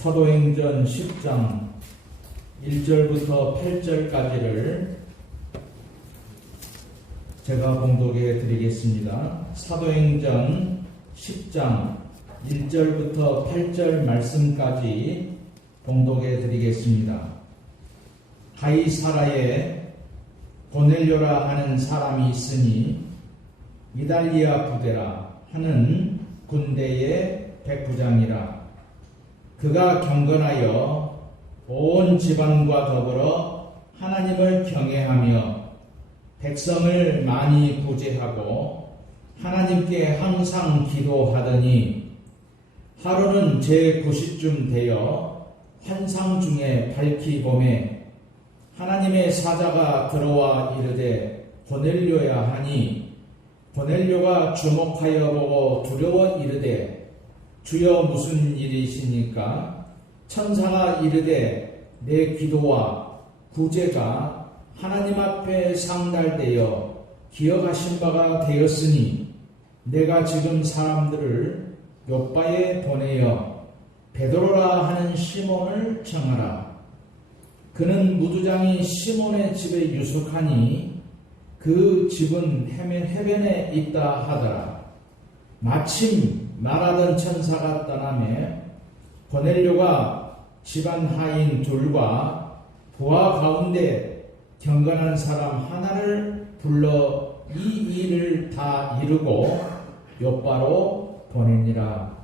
사도행전 10장 1절부터 8절까지를 제가 봉독해 드리겠습니다. 사도행전 10장 1절부터 8절 말씀까지 봉독해 드리겠습니다. 가이사라에 고넬료라 하는 사람이 있으니 이달리아 부대라 하는 군대의 백부장이라. 그가 경건하여 온 집안과 더불어 하나님을 경외하며 백성을 많이 구제하고 하나님께 항상 기도하더니 하루는 제9시쯤 되어 환상 중에 밝히 보매 하나님의 사자가 들어와 이르되 고넬료야 하니 고넬료가 주목하여 보고 두려워 이르되 주여 무슨 일이시니까? 천사가 이르되 내 기도와 구제가 하나님 앞에 상달되어 기억하신 바가 되었으니 내가 지금 사람들을 욥바에 보내어 베드로라 하는 시몬을 청하라. 그는 무두장이 시몬의 집에 유숙하니 그 집은 해변에 있다 하더라. 마침 말하던 천사가 떠나매 고넬료가 집안 하인 둘과 부하 가운데 경건한 사람 하나를 불러 이 일을 다 이루고 욥바로 보내니라.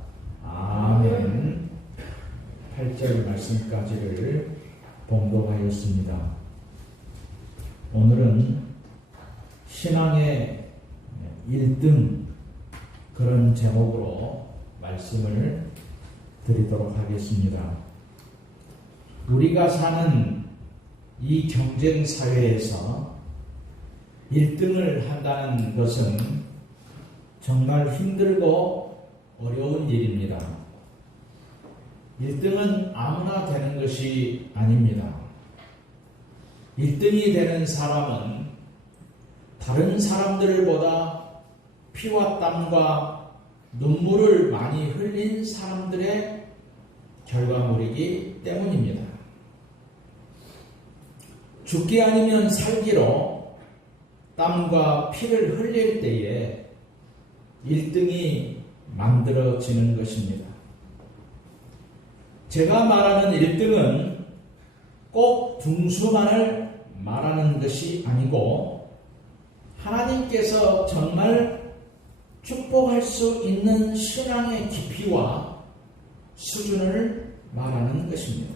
아멘. 8절 말씀까지를 봉독하였습니다. 오늘은 신앙의 1등 그런 제목으로 말씀을 드리도록 하겠습니다. 우리가 사는 이 경쟁 사회에서 1등을 한다는 것은 정말 힘들고 어려운 일입니다. 1등은 아무나 되는 것이 아닙니다. 1등이 되는 사람은 다른 사람들보다 피와 땀과 눈물을 많이 흘린 사람들의 결과물이기 때문입니다. 죽기 아니면 살기로 땀과 피를 흘릴 때에 1등이 만들어지는 것입니다. 제가 말하는 1등은 꼭 등수만을 말하는 것이 아니고 하나님께서 정말 축복할 수 있는 신앙의 깊이와 수준을 말하는 것입니다.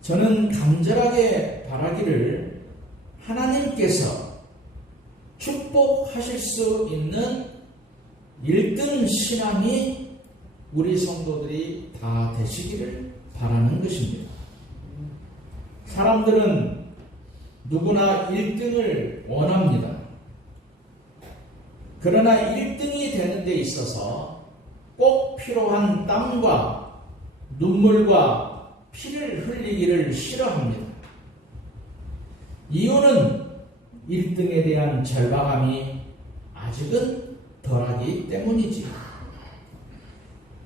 저는 간절하게 바라기를 하나님께서 축복하실 수 있는 1등 신앙이 우리 성도들이 다 되시기를 바라는 것입니다. 사람들은 누구나 1등을 원합니다. 그러나 1등이 되는 데 있어서 꼭 필요한 땀과 눈물과 피를 흘리기를 싫어합니다. 이유는 1등에 대한 절박함이 아직은 덜하기 때문이지요.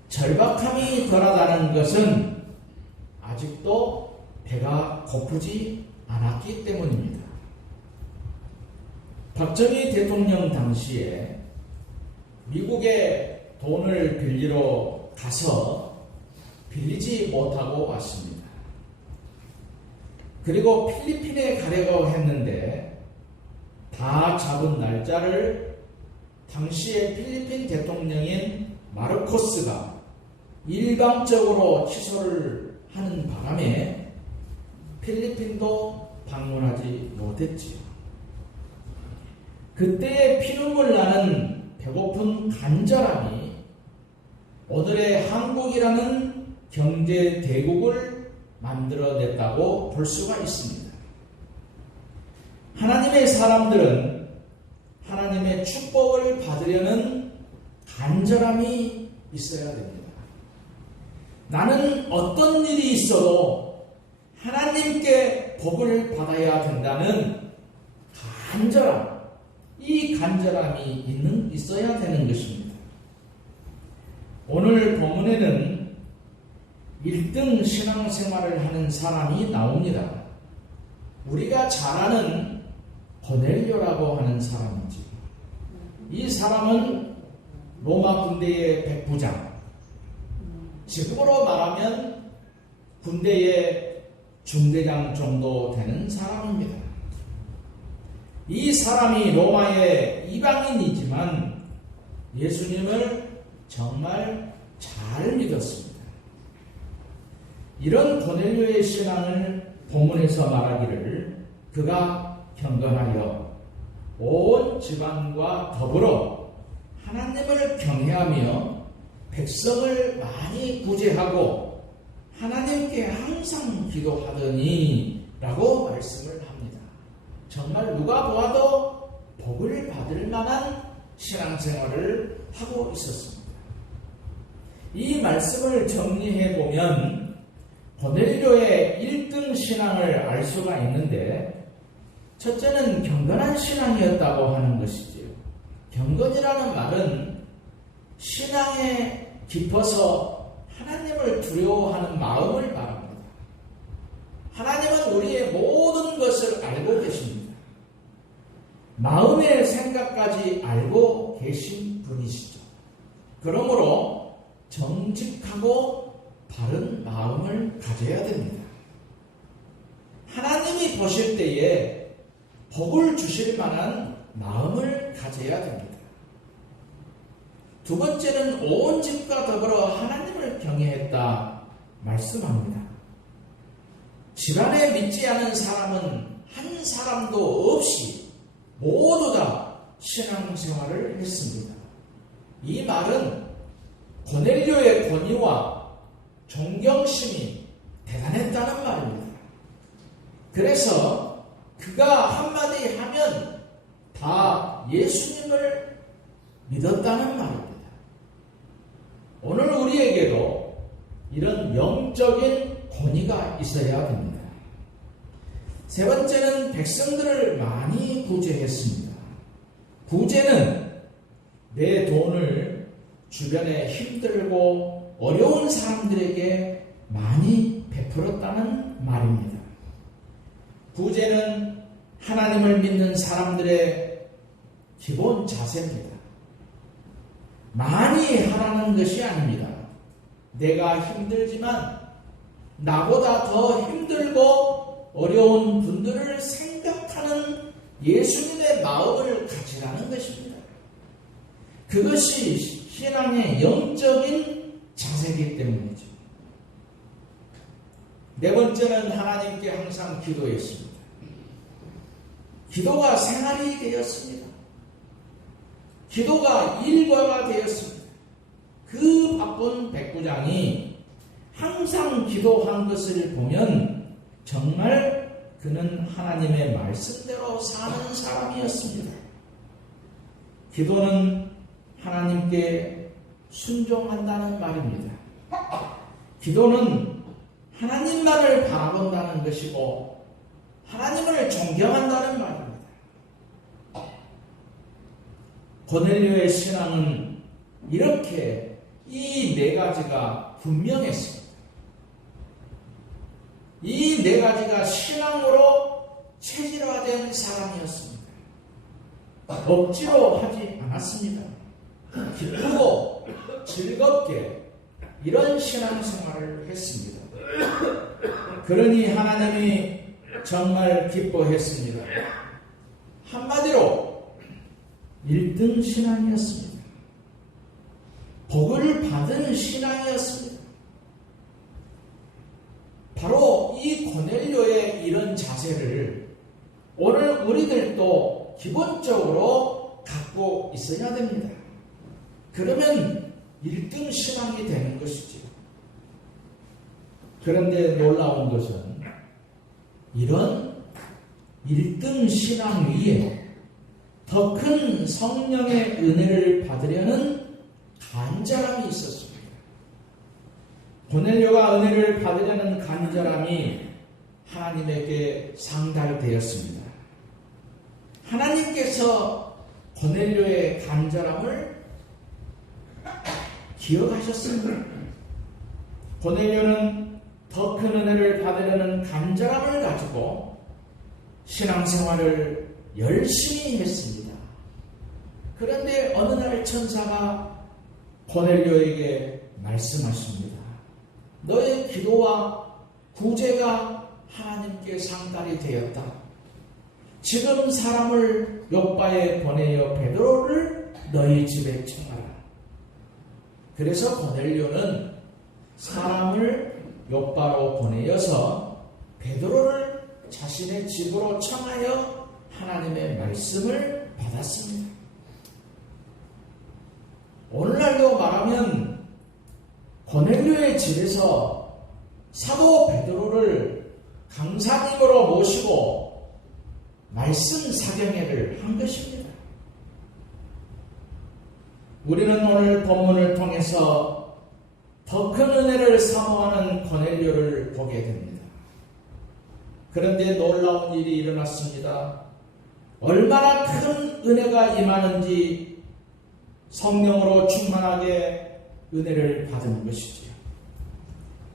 절박함이 덜하다는 것은 아직도 배가 고프지 않았기 때문입니다. 박정희 대통령 당시에 미국에 돈을 빌리러 가서 빌리지 못하고 왔습니다. 그리고 필리핀에 가려고 했는데 다 잡은 날짜를 당시의 필리핀 대통령인 마르코스가 일방적으로 취소를 하는 바람에 필리핀도 방문하지 못했지요. 그때의 피눈물 나는 배고픈 간절함이 오늘의 한국이라는 경제 대국을 만들어냈다고 볼 수가 있습니다. 하나님의 사람들은 하나님의 축복을 받으려는 간절함이 있어야 됩니다. 나는 어떤 일이 있어도 하나님께 복을 받아야 된다는 이 간절함이 있어야 되는 것입니다. 오늘 본문에는 1등 신앙생활을 하는 사람이 나옵니다. 우리가 잘 아는 고넬료라고 하는 사람이지. 이 사람은 로마 군대의 백부장, 지금으로 말하면 군대의 중대장 정도 되는 사람입니다. 이 사람이 로마의 이방인이지만 예수님을 정말 잘 믿었습니다. 이런 고넬료의 신앙을 본문에서 말하기를 그가 경건하여 온 집안과 더불어 하나님을 경외하며 백성을 많이 구제하고 하나님께 항상 기도하더니 라고 말씀을 합니다. 정말 누가 보아도 복을 받을 만한 신앙생활을 하고 있었습니다. 이 말씀을 정리해 보면 고넬료의 1등 신앙을 알 수가 있는데, 첫째는 경건한 신앙이었다고 하는 것이지요. 경건이라는 말은 신앙에 깊어서 하나님을 두려워하는 마음을 말합니다. 하나님은 우리의 모든 것을 알고 계십니다. 마음의 생각까지 알고 계신 분이시죠. 그러므로 정직하고 바른 마음을 가져야 됩니다. 하나님이 보실 때에 복을 주실 만한 마음을 가져야 됩니다. 두 번째는 온 집과 더불어 하나님을 경외했다 말씀합니다. 집안에 믿지 않은 사람은 한 사람도 없이 모두 다 신앙생활을 했습니다. 이 말은 고넬료의 권위와 존경심이 대단했다는 말입니다. 그래서 그가 한마디 하면 다 예수님을 믿었다는 말입니다. 오늘 우리에게도 이런 영적인 권위가 있어야 됩니다. 세 번째는 백성들을 많이 구제했습니다. 구제는 내 돈을 주변에 힘들고 어려운 사람들에게 많이 베풀었다는 말입니다. 구제는 하나님을 믿는 사람들의 기본 자세입니다. 많이 하라는 것이 아닙니다. 내가 힘들지만 나보다 더 힘들고 어려운 분들을 생각하는 예수님의 마음을 가지라는 것입니다. 그것이 신앙의 영적인 자세이기 때문이죠. 네 번째는 하나님께 항상 기도했습니다. 기도가 생활이 되었습니다. 기도가 일과가 되었습니다. 그 바쁜 백부장이 항상 기도한 것을 보면 정말 그는 하나님의 말씀대로 사는 사람이었습니다. 기도는 하나님께 순종한다는 말입니다. 기도는 하나님만을 바라본다는 것이고 하나님을 존경한다는 말입니다. 고넬료의 신앙은 이렇게 이 네 가지가 분명했습니다. 이 네 가지가 신앙으로 체질화된 사람이었습니다. 억지로 하지 않았습니다. 기쁘고 즐겁게 이런 신앙생활을 했습니다. 그러니 하나님이 정말 기뻐했습니다. 한마디로 1등 신앙이었습니다. 복을 받은 신앙이었습니다. 바로 이 고넬료의 이런 자세를 오늘 우리들도 기본적으로 갖고 있어야 됩니다. 그러면 1등 신앙이 되는 것이지요. 그런데 놀라운 것은 이런 1등 신앙 위에 더 큰 성령의 은혜를 받으려는 간절함이 있었습니다. 고넬료가 은혜를 받으려는 간절함이 하나님에게 상달되었습니다. 하나님께서 고넬료의 간절함을 기억하셨습니다. 고넬료는 더 큰 은혜를 받으려는 간절함을 가지고 신앙생활을 열심히 했습니다. 그런데 어느 날 천사가 고넬료에게 말씀하십니다. 너의 기도와 구제가 하나님께 상달이 되었다. 지금 사람을 요빠에 보내어 베드로를 너희 집에 청하라. 그래서 고넬료는 사람을 요빠로 보내어서 베드로를 자신의 집으로 청하여 하나님의 말씀을 받았습니다. 오늘날로 말하면 고넬료의 집에서 사도 베드로를 강사님으로 모시고 말씀 사경회를 한 것입니다. 우리는 오늘 본문을 통해서 더 큰 은혜를 사모하는 고넬료를 보게 됩니다. 그런데 놀라운 일이 일어났습니다. 얼마나 큰 은혜가 임하는지 성령으로 충만하게 은혜를 받은 것이지요.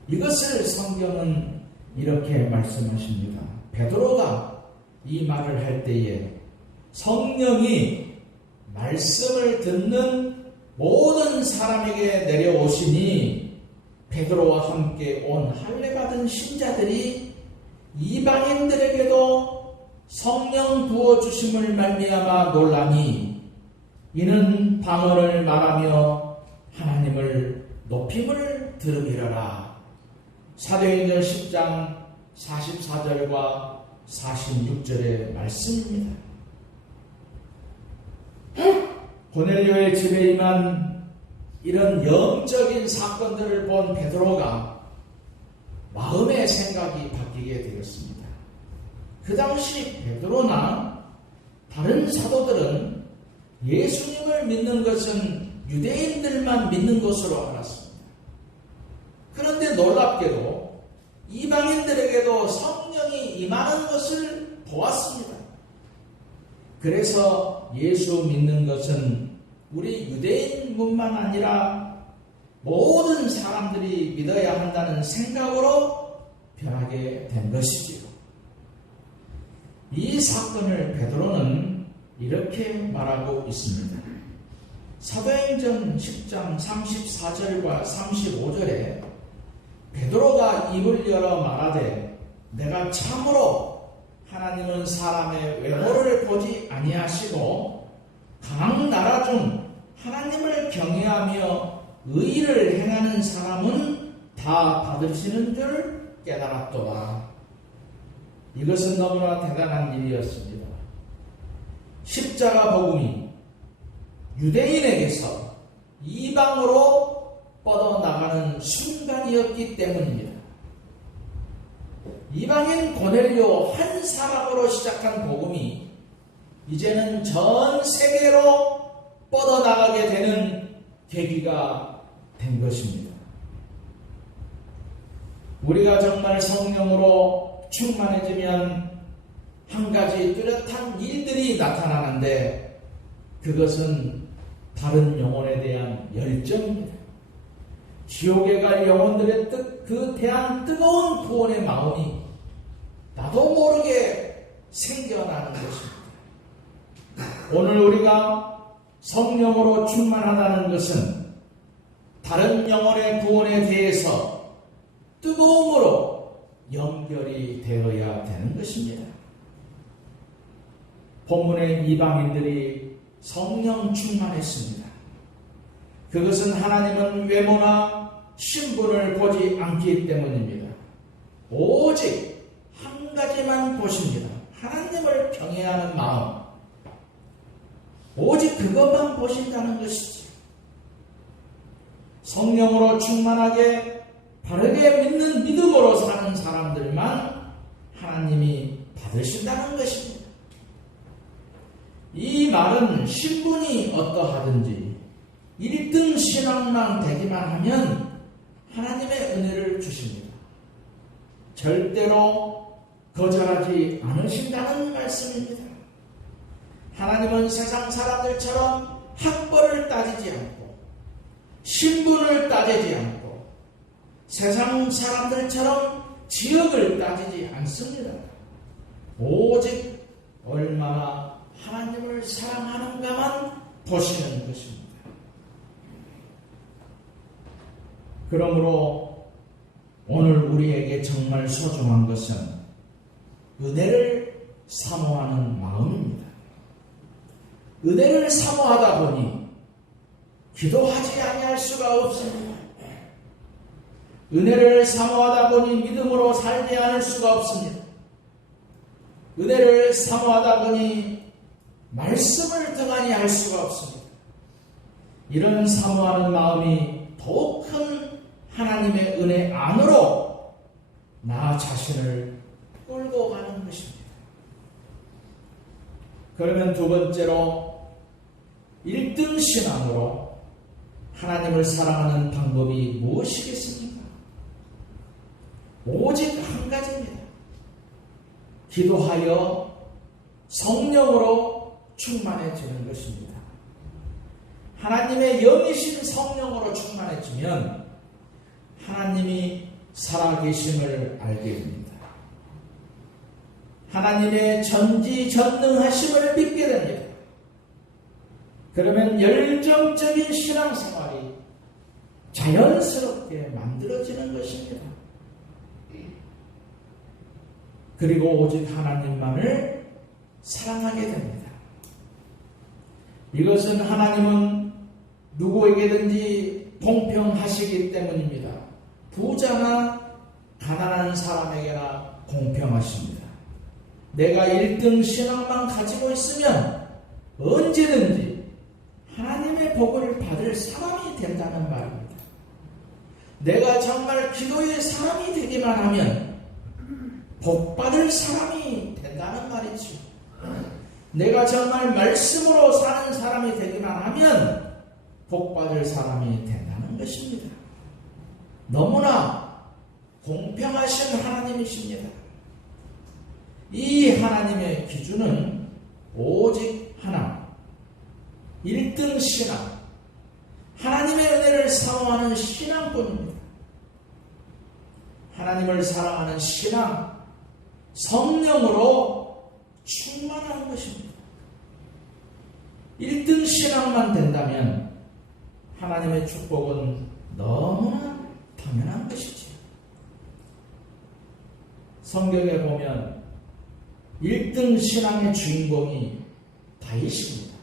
이것을 성경은 이렇게 말씀하십니다. 베드로가 이 말을 할 때에 성령이 말씀을 듣는 모든 사람에게 내려오시니 베드로와 함께 온 할례받은 신자들이 이방인들에게도 성령 부어주심을 말미암아 놀라니 이는 방언을 말하며 하나님을 높임을 들으리라. 사도행전 10장 44절과 46절의 말씀입니다. 고넬료의 집에 임한 이런 영적인 사건들을 본 베드로가 마음의 생각이 바뀌게 되었습니다. 그 당시 베드로나 다른 사도들은 예수님을 믿는 것은 유대인들만 믿는 것으로 알았습니다. 그런데 놀랍게도 이방인들에게도 성령이 임하는 것을 보았습니다. 그래서 예수 믿는 것은 우리 유대인뿐만 아니라 모든 사람들이 믿어야 한다는 생각으로 변하게 된 것이지요. 이 사건을 베드로는 이렇게 말하고 있습니다. 사도행전 10장 34절과 35절에 베드로가 입을 열어 말하되 내가 참으로 하나님은 사람의 외모를 보지 아니하시고 각 나라 중 하나님을 경외하며 의를 행하는 사람은 다 받으시는 줄 깨달았도다. 이것은 너무나 대단한 일이었습니다. 십자가 복음이 유대인에게서 이방으로 뻗어나가는 순간이었기 때문입니다. 이방인 고넬료 한 사람으로 시작한 복음이 이제는 전 세계로 뻗어나가게 되는 계기가 된 것입니다. 우리가 정말 성령으로 충만해지면 한 가지 뚜렷한 일들이 나타나는데 그것은 다른 영혼에 대한 열정입니다. 지옥에 갈 영혼들의 그 대한 뜨거운 구원의 마음이 나도 모르게 생겨나는 것입니다. 오늘 우리가 성령으로 충만하다는 것은 다른 영혼의 구원에 대해서 뜨거움으로 연결이 되어야 되는 것입니다. 본문의 이방인들이 성령 충만했습니다. 그것은 하나님은 외모나 신분을 보지 않기 때문입니다. 오직 한 가지만 보십니다. 하나님을 경외하는 마음. 오직 그것만 보신다는 것이지. 성령으로 충만하게 바르게 믿는 믿음으로 사는 사람들만 하나님이 받으신다는 것입니다. 이 말은 신분이 어떠하든지 1등 신앙만 되기만 하면 하나님의 은혜를 주십니다. 절대로 거절하지 않으신다는 말씀입니다. 하나님은 세상 사람들처럼 학벌을 따지지 않고 신분을 따지지 않고 세상 사람들처럼 지역을 따지지 않습니다. 오직 얼마나 하나님을 사랑하는가만 보시는 것입니다. 그러므로 오늘 우리에게 정말 소중한 것은 은혜를 사모하는 마음입니다. 은혜를 사모하다 보니 기도하지 아니할 수가 없습니다. 은혜를 사모하다 보니 믿음으로 살지 않을 수가 없습니다. 은혜를 사모하다 보니 말씀을 등한히 할 수가 없습니다. 이런 사모하는 마음이 더욱 큰 하나님의 은혜 안으로 나 자신을 끌고 가는 것입니다. 그러면 두 번째로 1등 신앙으로 하나님을 사랑하는 방법이 무엇이겠습니까? 오직 한 가지입니다. 기도하여 성령으로 충만해지는 것입니다. 하나님의 영이신 성령으로 충만해지면 하나님이 살아계심을 알게 됩니다. 하나님의 전지전능하심을 믿게 됩니다. 그러면 열정적인 신앙생활이 자연스럽게 만들어지는 것입니다. 그리고 오직 하나님만을 사랑하게 됩니다. 이것은 하나님은 누구에게든지 공평하시기 때문입니다. 부자나 가난한 사람에게나 공평하십니다. 내가 1등 신앙만 가지고 있으면 언제든지 하나님의 복을 받을 사람이 된다는 말입니다. 내가 정말 기도의 사람이 되기만 하면 복 받을 사람이 된다는 말이죠. 내가 정말 말씀으로 사는 사람이 되기만 하면 복 받을 사람이 된다는 것입니다. 너무나 공평하신 하나님이십니다. 이 하나님의 기준은 오직 하나, 1등 신앙, 하나님의 은혜를 사모하는 신앙뿐입니다. 하나님을 사랑하는 신앙, 성령으로 충만한 것입니다. 1등 신앙만 된다면 하나님의 축복은 너무나 당연한 것이지요. 성경에 보면 1등 신앙의 주인공이 다윗입니다.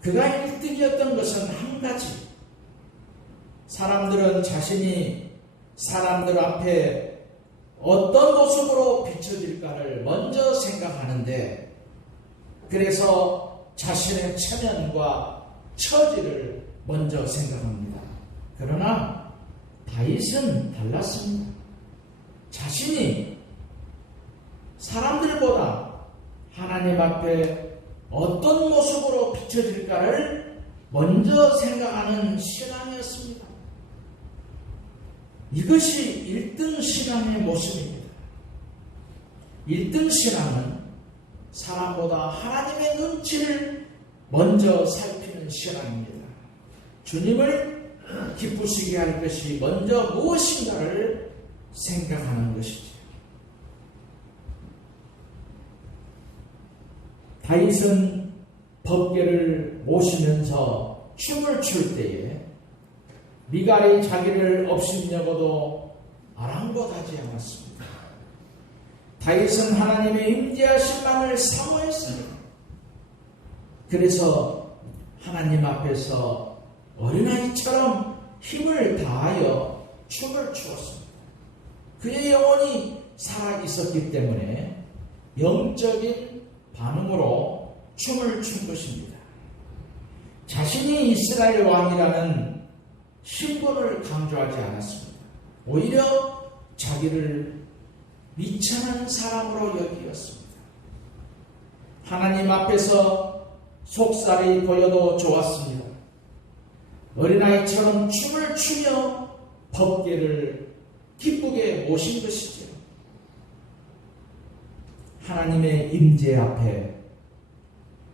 그가 1등이었던 것은 한 가지. 사람들은 자신이 사람들 앞에 어떤 모습으로 비춰질까를 먼저 생각하는데, 그래서 자신의 체면과 처지를 먼저 생각합니다. 그러나 다윗은 달랐습니다. 자신이 사람들보다 하나님 앞에 어떤 모습으로 비춰질까를 먼저 생각하는 신앙이었습니다. 이것이 1등 신앙의 모습입니다. 1등 신앙은 사람보다 하나님의 눈치를 먼저 살피는 신앙입니다. 주님을 기쁘시게 할 것이 먼저 무엇인가를 생각하는 것이죠. 다윗은 법궤를 모시면서 춤을 출 때에 미갈이 자기를 업신여고도 아랑곳하지 않았습니다. 다윗은 하나님의 임재하심만을 사모했습니다. 그래서 하나님 앞에서 어린아이처럼 힘을 다하여 춤을 추었습니다. 그의 영혼이 살아있었기 때문에 영적인 반응으로 춤을 춘 것입니다. 자신이 이스라엘 왕이라는 신분을 강조하지 않았습니다. 오히려 자기를 미천한 사람으로 여기었습니다. 하나님 앞에서 속살이 보여도 좋았습니다. 어린아이처럼 춤을 추며 법궤를 기쁘게 모신 것이죠. 하나님의 임재 앞에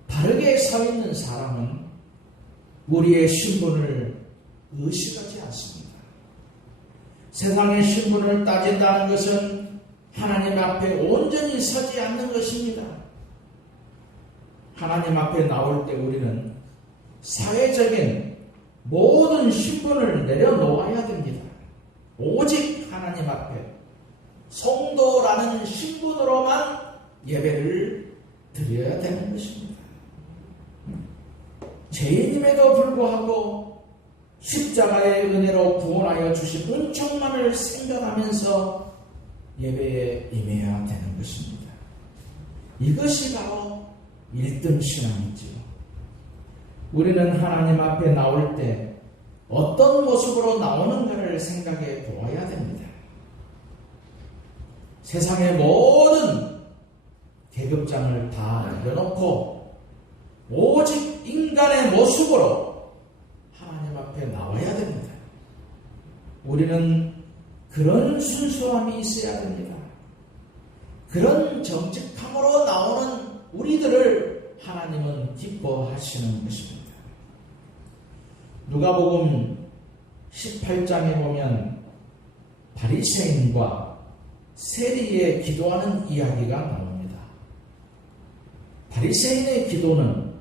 바르게 서 있는 사람은 우리의 신분을 의식하지 않습니다. 세상의 신분을 따진다는 것은 하나님 앞에 온전히 서지 않는 것입니다. 하나님 앞에 나올 때 우리는 사회적인 모든 신분을 내려놓아야 됩니다. 오직 하나님 앞에 성도라는 신분으로만 예배를 드려야 되는 것입니다. 죄인임에도 불구하고 십자가의 은혜로 구원하여 주신 은총만을 생각하면서 예배에 임해야 되는 것입니다. 이것이 바로 1등 신앙이지요. 우리는 하나님 앞에 나올 때 어떤 모습으로 나오는가를 생각해 보아야 됩니다. 세상의 모든 계급장을 다 내려놓고 오직 인간의 모습으로 하나님 앞에 나와야 됩니다. 우리는 그런 순수함이 있어야 됩니다. 그런 정직함으로 나오는 우리들을 하나님은 기뻐하시는 것입니다. 누가복음 18장에 보면 바리새인과 세리의 기도하는 이야기가 나옵니다. 바리새인의 기도는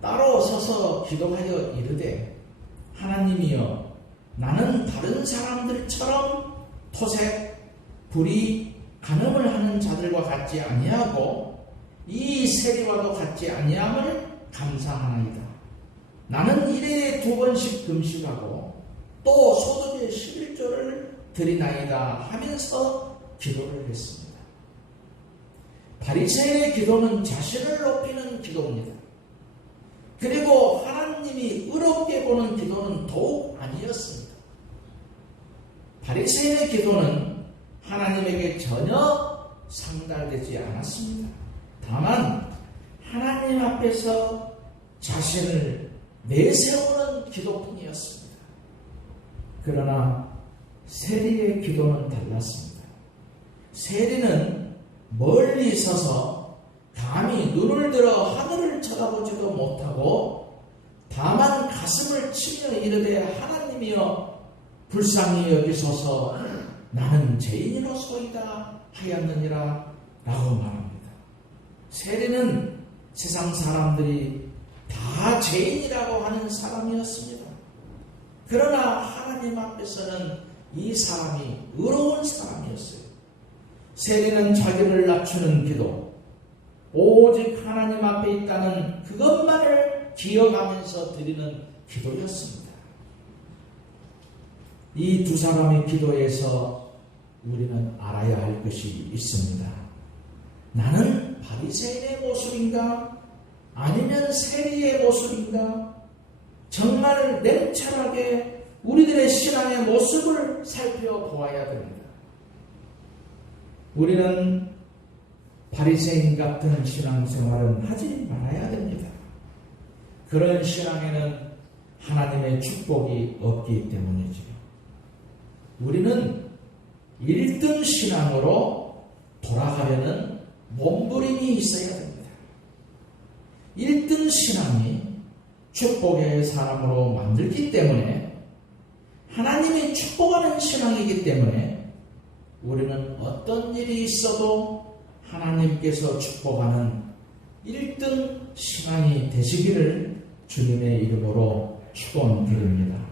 따로 서서 기도하여 이르되 하나님이여 나는 다른 사람들처럼 토색, 불의, 간음을 하는 자들과 같지 아니하고 이 세리와도 같지 아니함을 감사하나이다. 나는 일회에 2번씩 금식하고 또 소득의 11조를 드리나이다 하면서 기도를 했습니다. 바리새인의 기도는 자신을 높이는 기도입니다. 그리고 하나님이 의롭게 보는 기도는 더욱 아니었습니다. 바리새인의 기도는 하나님에게 전혀 상달되지 않았습니다. 다만 하나님 앞에서 자신을 내세우는 기도뿐이었습니다. 그러나 세리의 기도는 달랐습니다. 세리는 멀리 서서 감히 눈을 들어 하늘을 쳐다보지도 못하고 다만 가슴을 치며 이르되 하나님이여 불쌍히 여기소서 나는 죄인이로소이다 하였느니라 라고 말합니다. 세리는 세상 사람들이 다 죄인이라고 하는 사람이었습니다. 그러나 하나님 앞에서는 이 사람이 의로운 사람이었어요. 세리는 자기를 낮추는 기도, 오직 하나님 앞에 있다는 그것만을 기억하면서 드리는 기도였습니다. 이 두 사람의 기도에서 우리는 알아야 할 것이 있습니다. 나는 바리새인의 모습인가? 아니면 세리의 모습인가? 정말 냉철하게 우리들의 신앙의 모습을 살펴보아야 됩니다. 우리는 바리새인 같은 신앙생활은 하지 말아야 됩니다. 그런 신앙에는 하나님의 축복이 없기 때문이지요. 우리는 1등 신앙으로 돌아가려는 몸부림이 있어야 됩니다. 1등 신앙이 축복의 사람으로 만들기 때문에 하나님이 축복하는 신앙이기 때문에 우리는 어떤 일이 있어도 하나님께서 축복하는 1등 신앙이 되시기를 주님의 이름으로 축원드립니다.